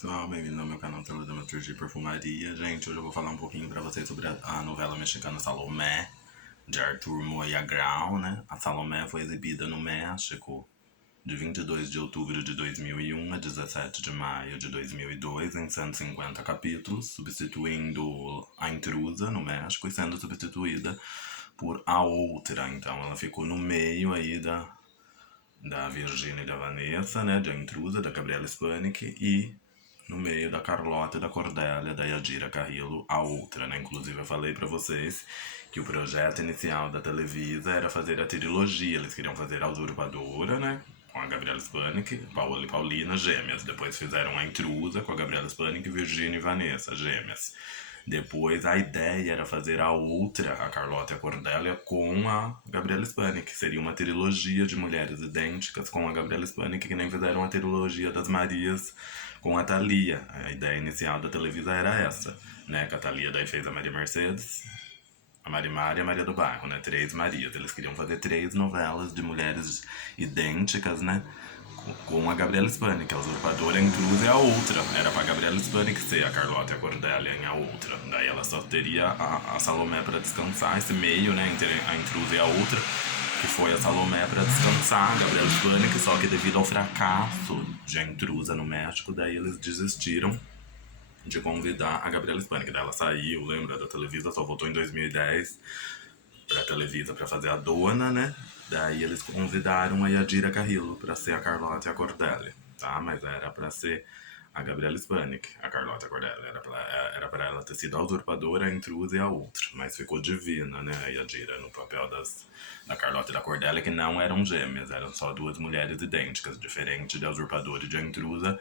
pessoal, bem-vindo ao meu canal Teledramaturgia e Perfumaria. Gente, hoje eu vou falar um pouquinho pra vocês sobre a novela mexicana Salomé, de Arthur Moyagrão, né? A Salomé foi exibida no México de 22 de outubro de 2001 a 17 de maio de 2002, em 150 capítulos, substituindo A Intrusa no México e sendo substituída por A Outra. Então ela ficou no meio aí da Virgínia e da Vanessa, né, de A Intrusa, da Gabriela Spanik, e no meio da Carlota e da Cordélia, da Yadira Carrillo, a outra, né? Inclusive eu falei pra vocês que o projeto inicial da Televisa era fazer a trilogia, eles queriam fazer a Usurpadora, né, com a Gabriela Spanik, Paola e Paulina, gêmeas. Depois fizeram a Intrusa com a Gabriela Spanik, Virgínia e Vanessa, gêmeas. Depois a ideia era fazer a outra, a Carlota e a Cordélia, com a Gabriela Spanik, que seria uma trilogia de mulheres idênticas com a Gabriela Spanik, que nem fizeram a trilogia das Marias com a Thalia. A ideia inicial da Televisa era essa, né? Que a Thalia daí fez a Maria Mercedes, a Marimar e a Maria do Bairro, né? 3 Marias. Eles queriam fazer 3 novelas de mulheres idênticas, né? Com a Gabriela Spanik, a Usurpadora, a Intrusa e a outra. Era pra Gabriela Spanik ser a Carlota e a Cordélia em a outra. Daí ela só teria a Salomé pra descansar, esse meio, né? Entre a Intrusa e a outra, que foi a Salomé pra descansar, a Gabriela Spanik, só que devido ao fracasso de A Intrusa no México, daí eles desistiram de convidar a Gabriela Spanik. Daí ela saiu, lembra, da Televisa, só voltou em 2010 pra Televisa pra fazer a dona, né? Daí eles convidaram a Yadira Carrillo pra ser a Carlota e a Cordélia, tá? Mas era pra ser a Gabriela Spanik, a Carlota e a Cordélia. Era pra ela ter sido a Usurpadora, a Intrusa e a outra. Mas ficou divina, né, a Yadira, no papel da Carlota e da Cordélia, que não eram gêmeas, eram só 2 mulheres idênticas, diferente da Usurpadora e de A Intrusa.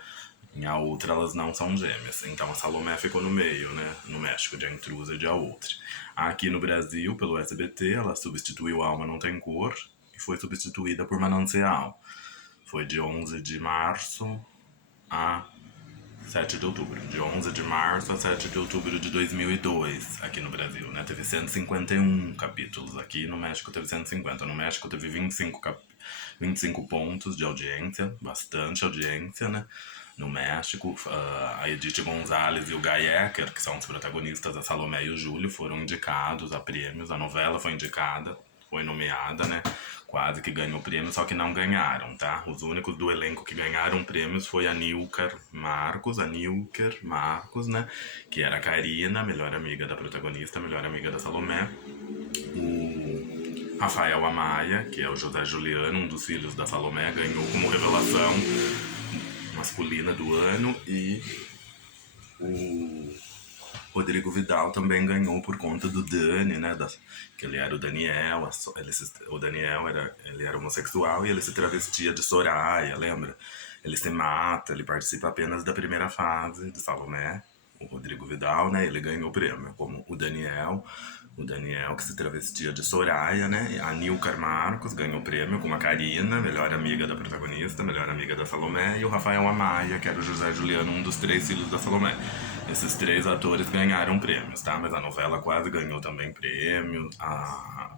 Em A Outra elas não são gêmeas. Então a Salomé ficou no meio, né? No México, de A Intrusa e de A Outra. Aqui no Brasil, pelo SBT, ela substituiu Alma Não Tem Cor e foi substituída por Manancial. Foi de 11 de março a 7 de outubro. De 11 de março a 7 de outubro de 2002, aqui no Brasil, né? Teve 151 capítulos. Aqui no México teve 150. No México teve 25 pontos de audiência, bastante audiência, né? No México, a Edith Gonzalez e o Guy Ecker, que são os protagonistas, a Salomé e o Júlio, foram indicados a prêmios. A novela foi indicada, foi nomeada, né? Quase que ganhou prêmio, só que não ganharam, tá? Os únicos do elenco que ganharam prêmios foi a Nilker Marcos, né? Que era a Karina, melhor amiga da protagonista, melhor amiga da Salomé. O Rafael Amaya, que é o José Juliano, um dos filhos da Salomé, ganhou como revelação masculina do ano. E o Rodrigo Vidal também ganhou por conta do Dani, né? Que ele era o Daniel. O Daniel ele era homossexual e ele se travestia de Soraya, lembra? Ele se mata, ele participa apenas da primeira fase de Salomé. O Rodrigo Vidal, né? Ele ganhou o prêmio, como o Daniel que se travestia de Soraya, né? A Nilker Marcos ganhou o prêmio com a Karina, melhor amiga da protagonista, melhor amiga da Salomé, e o Rafael Amaya, que era o José Juliano, um dos 3 filhos da Salomé. Esses 3 atores ganharam prêmios, tá? Mas a novela quase ganhou também prêmios. A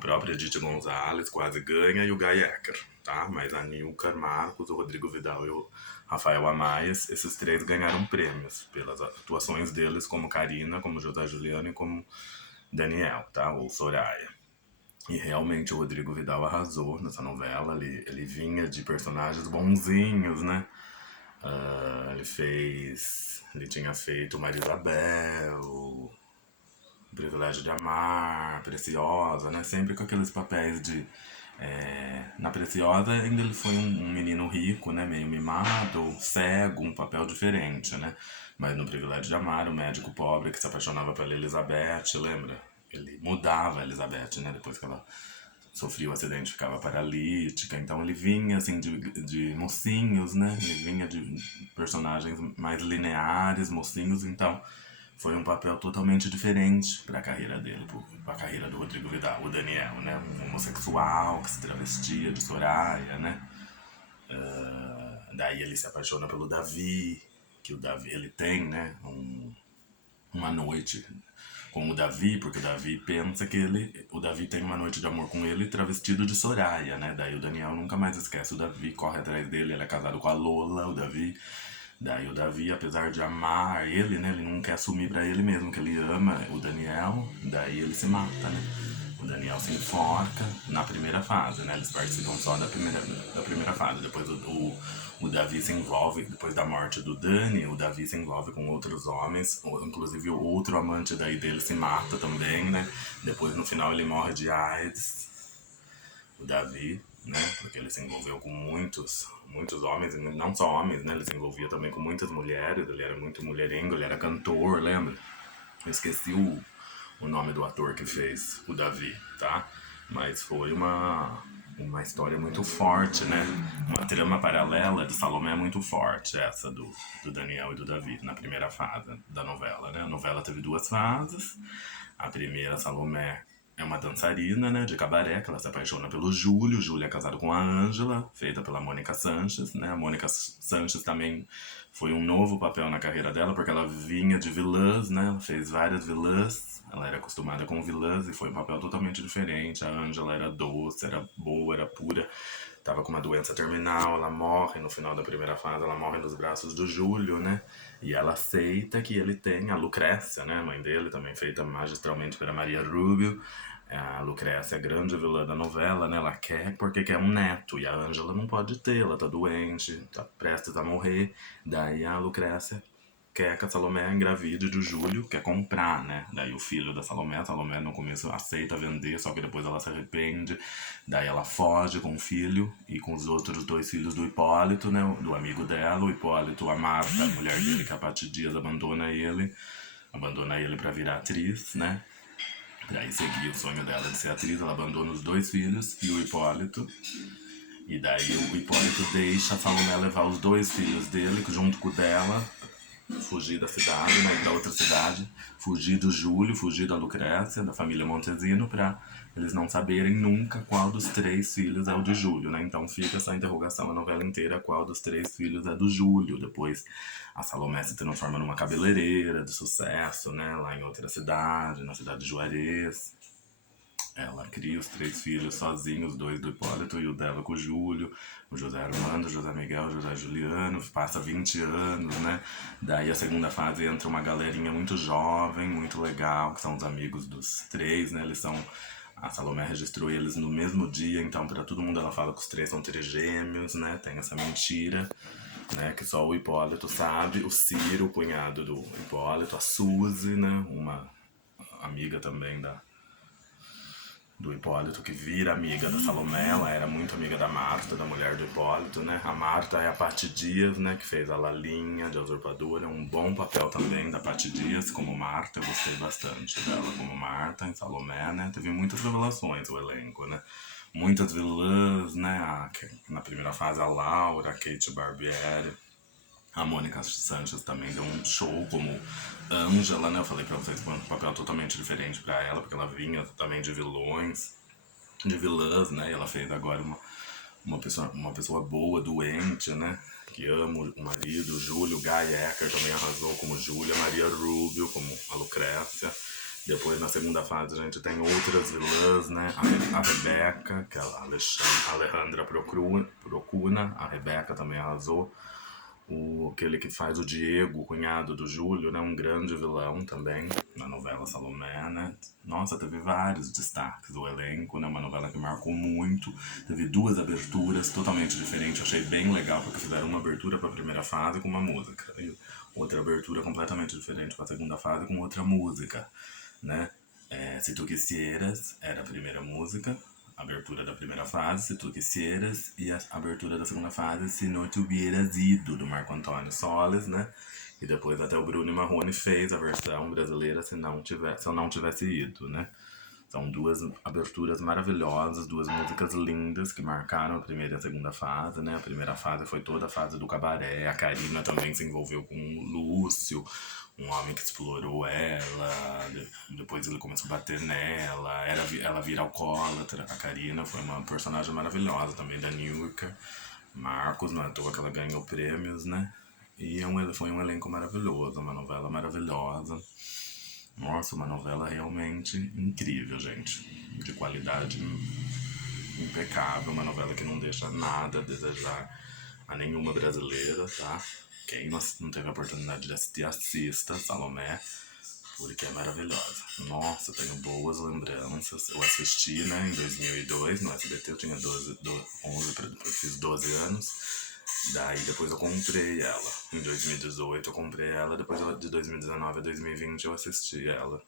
própria Edith Gonzalez quase ganha e o Guy Ecker, tá? Mas a Nilker Marcos, o Rodrigo Vidal e o Rafael Amaya, esses 3 ganharam prêmios pelas atuações deles como Karina, como José Juliano e como Daniel, tá? Ou Soraya. E realmente o Rodrigo Vidal arrasou nessa novela. Ele vinha de personagens bonzinhos, né? Ele tinha feito Maria Isabel, O Privilégio de Amar, Preciosa, né? Sempre com aqueles papéis de... na Preciosa ainda ele foi um menino rico, né? Meio mimado, cego, um papel diferente, né? Mas no Privilégio de Amar, o médico pobre que se apaixonava pela Elizabeth, lembra? Ele mudava a Elizabeth, né? Depois que ela sofria o acidente, ficava paralítica. Então ele vinha, assim, de mocinhos, né? Ele vinha de personagens mais lineares, mocinhos. Então foi um papel totalmente diferente pra carreira dele, pra carreira do Rodrigo Vidal. O Daniel, né? Um homossexual que se travestia de Soraya, né? Daí ele se apaixona pelo Davi, que o Davi, ele tem, né? Uma noite com o Davi, porque o Davi pensa que o Davi tem uma noite de amor com ele travestido de Soraya, né? Daí o Daniel nunca mais esquece o Davi, corre atrás dele, ele é casado com a Lola, o Davi. Daí o Davi, apesar de amar ele, né? Ele não quer assumir pra ele mesmo que ele ama o Daniel. Daí ele se mata, né? O Daniel se enforca na primeira fase, né? Eles participam só da primeira fase. Depois o Davi se envolve, depois da morte do Dani, o Davi se envolve com outros homens. Inclusive o outro amante daí dele se mata também, né? Depois no final ele morre de AIDS, o Davi, né? Porque ele se envolveu com muitos homens, e não só homens, né? Ele se envolvia também com muitas mulheres, ele era muito mulherengo, ele era cantor, lembra? Eu esqueci o nome do ator que fez o Davi, tá? Mas foi uma história muito forte, né? Uma trama paralela de Salomé muito forte, essa do Daniel e do Davi, na primeira fase da novela, né? A novela teve duas fases. A primeira, Salomé é uma dançarina, né, de cabaré, que ela se apaixona pelo Júlio. O Júlio é casado com a Ângela, feita pela Mônica Sanches, né? A Mônica Sanches também foi um novo papel na carreira dela, porque ela vinha de vilãs, né? Ela fez várias vilãs, ela era acostumada com vilãs e foi um papel totalmente diferente. A Ângela era doce, era boa, era pura. Tava com uma doença terminal, ela morre no final da primeira fase, ela morre nos braços do Júlio, né? E ela aceita que ele tem a Lucrécia, né? Mãe dele, também feita magistralmente pela Maria Rubio. A Lucrécia é a grande vilã da novela, né? Ela quer porque quer um neto. E a Ângela não pode ter, ela tá doente, tá prestes a morrer. Daí a Lucrécia quer que a Salomé engravide do Júlio, quer comprar, né? Daí o filho da Salomé, a Salomé no começo aceita vender, só que depois ela se arrepende. Daí ela foge com o filho e com os outros dois filhos do Hipólito, né? Do amigo dela. O Hipólito, a Marta, a mulher dele, que é a Pati Dias, abandona ele pra virar atriz, né? Pra ir seguir o sonho dela de ser atriz, ela abandona os dois filhos e o Hipólito. E daí o Hipólito deixa a Salomé levar os dois filhos dele, junto com o dela, fugir da cidade, né, pra outra cidade, fugir do Júlio, fugir da Lucrécia, da família Montesino, pra eles não saberem nunca qual dos três filhos é o de Júlio, né? Então fica essa interrogação a novela inteira, qual dos três filhos é do Júlio. Depois a Salomé se transforma numa cabeleireira de sucesso, né, lá em outra cidade, na cidade de Juarez. Ela cria os três filhos sozinha, os dois do Hipólito e o dela com o Júlio, o José Armando, o José Miguel, o José Juliano, passa 20 anos, né? Daí a segunda fase entra uma galerinha muito jovem, muito legal, que são os amigos dos três, né? Eles são... A Salomé registrou eles no mesmo dia, então pra todo mundo ela fala que os três são trigêmeos, né? Tem essa mentira, né? Que só o Hipólito sabe, o Ciro, o cunhado do Hipólito, a Suzy, né? Uma amiga também do Hipólito, que vira amiga da Salomé. Ela era muito amiga da Marta, da mulher do Hipólito, né? A Marta é a Pati Dias, né? Que fez a Lalinha de Usurpadora. Um bom papel também da Pati Dias como Marta. Eu gostei bastante dela como Marta em Salomé, né? Teve muitas revelações o elenco, né? Muitas vilãs, né? Na primeira fase a Laura, a Kate Barbieri. A Mônica Sanches também deu um show como Ângela, né? Eu falei pra vocês que foi um papel totalmente diferente pra ela, porque ela vinha também de vilões, de vilãs, né? E ela fez agora uma pessoa boa, doente, né? Que ama o marido, o Júlio. Guy Ecker também arrasou como Júlia, Maria Rubio como a Lucrécia. Depois, na segunda fase, a gente tem outras vilãs, né? A Rebeca, que é a Alejandra Procuna. A Rebeca também arrasou. Aquele que faz o Diego, o cunhado do Júlio, né? Um grande vilão também na novela Salomé, né? Nossa, teve vários destaques do elenco, né? Uma novela que marcou muito. Teve duas aberturas totalmente diferentes. Eu achei bem legal, porque fizeram uma abertura para a primeira fase com uma música e outra abertura completamente diferente para a segunda fase com outra música, né? Se Tu Quisieras era a primeira música, a abertura da primeira fase, Se Tu Quisieras, e a abertura da segunda fase, Se No Te Hubieras Ido, do Marco Antônio Solis, né? E depois até o Bruno Marrone fez a versão brasileira, Se Eu Não Tivesse Ido, né? São duas aberturas maravilhosas, duas músicas lindas que marcaram a primeira e a segunda fase, né? A primeira fase foi toda a fase do cabaré, a Karina também se envolveu com o Lúcio, um homem que explorou ela, depois ele começou a bater nela, ela vira alcoólatra. A Karina foi uma personagem maravilhosa também da Nilka Marcos, não é à toa que ela ganhou prêmios, né? E foi um elenco maravilhoso, uma novela maravilhosa. Nossa, uma novela realmente incrível, gente. De qualidade impecável. Uma novela que não deixa nada a desejar a nenhuma brasileira, tá? Quem não teve a oportunidade de assistir, assista Salomé, porque é maravilhosa. Nossa, eu tenho boas lembranças. Eu assisti, né, em 2002, no SBT, eu tinha 11, eu fiz 12 anos. Daí depois eu comprei ela. Em 2018 eu comprei ela, depois de 2019 a 2020 eu assisti ela.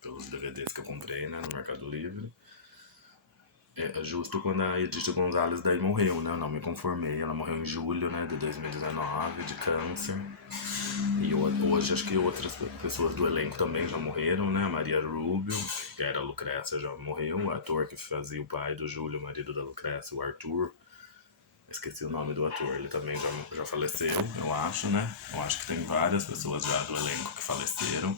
Pelos DVDs que eu comprei, né, no Mercado Livre. É justo quando a Edith Gonzalez daí morreu, né? Eu não me conformei. Ela morreu em julho, né, de 2019, de câncer. E hoje acho que outras pessoas do elenco também já morreram, né? A Maria Rubio, que era a Lucrécia, já morreu. O ator que fazia o pai do Júlio, marido da Lucrécia, o Arthur. Esqueci o nome do ator, ele também já faleceu, eu acho, né? Eu acho que tem várias pessoas já do elenco que faleceram.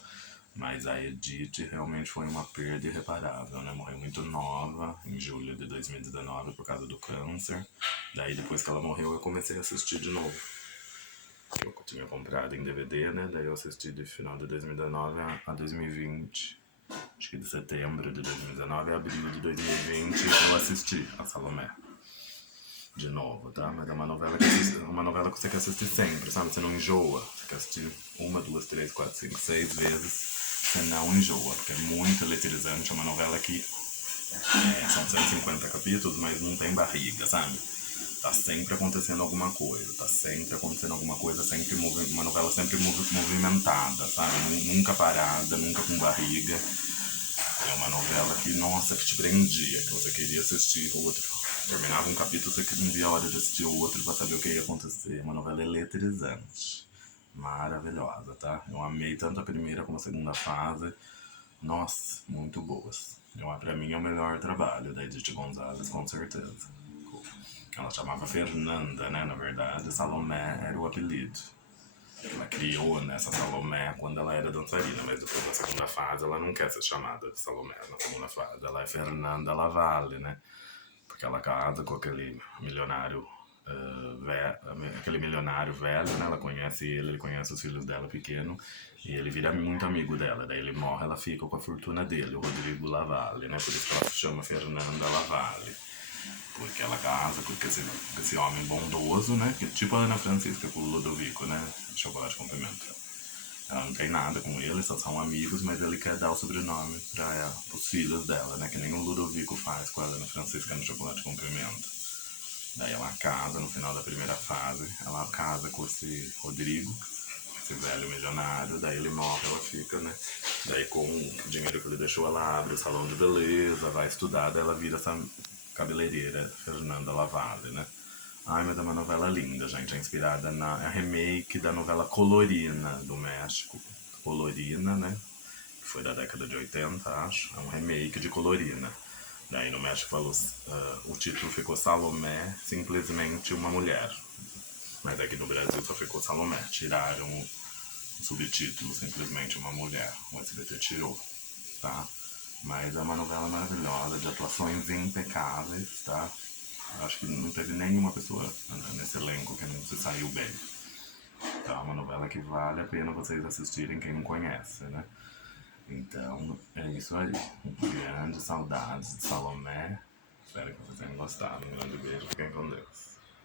Mas a Edith realmente foi uma perda irreparável, né? Morreu muito nova, em julho de 2019, por causa do câncer. Daí, depois que ela morreu, eu comecei a assistir de novo. Eu tinha comprado em DVD, né? Daí eu assisti de final de 2019 a 2020. Acho que de setembro de 2019 a abril de 2020 eu assisti a Salomé. De novo, tá? Mas é uma novela que você quer assistir sempre, sabe? Você não enjoa. Você quer assistir uma, duas, três, quatro, cinco, seis vezes. Você não enjoa, porque é muito eletrizante. É uma novela que são 150 capítulos, mas não tem barriga, sabe? Tá sempre acontecendo alguma coisa, sempre uma novela sempre movimentada, sabe? Nunca parada, nunca com barriga. É uma novela que, nossa, que te prendia, que você queria assistir o outro. Terminava um capítulo, você não via a hora de assistir o outro pra saber o que ia acontecer. É uma novela eletrizante. Maravilhosa, tá? Eu amei tanto a primeira como a segunda fase. Nossa, muito boas. Pra mim é o melhor trabalho da Edith Gonzalez, com certeza. Ela chamava Fernanda, né? Na verdade, Salomé era o apelido. Ela criou nessa Salomé quando ela era dançarina, mas depois na segunda fase ela não quer ser chamada de Salomé. Na segunda fase ela é Fernanda Lavalle, né? Porque ela casa com aquele milionário aquele milionário velho, né? Ela conhece ele conhece os filhos dela pequeno e ele vira muito amigo dela. Daí ele morre, ela fica com a fortuna dele, o Rodrigo Lavalle, né? Por isso que ela se chama Fernanda Lavalle. Porque ela casa com esse homem bondoso, né? Que, tipo a Ana Francisca com o Ludovico, né? Chocolate com pimenta. Ela não tem nada com ele, só são amigos, mas ele quer dar o sobrenome para os filhos dela, né? Que nem o Ludovico faz com a Ana Francisca no Chocolate com Pimenta. Daí ela casa no final da primeira fase, ela casa com esse Rodrigo, esse velho milionário, daí ele morre, ela fica, né? Daí com o dinheiro que ele deixou, ela abre o salão de beleza, vai estudar, daí ela vira essa cabeleireira, Fernanda Lavalle, né? Ai, mas é uma novela linda, gente. É inspirada na remake da novela Colorina, do México. Colorina, né? Que foi da década de 80, acho. É um remake de Colorina. Daí no México falou, o título ficou Salomé, simplesmente uma mulher. Mas aqui no Brasil só ficou Salomé. Tiraram o subtítulo, simplesmente uma mulher. O SBT tirou, tá? Mas é uma novela maravilhosa, de atuações impecáveis, tá? Acho que não teve nenhuma pessoa nesse elenco que não se saiu bem. Então é uma novela que vale a pena vocês assistirem, quem não conhece, né? Então é isso aí. Grande saudades de Salomé. Espero que vocês tenham gostado. Um grande beijo, fiquem com Deus.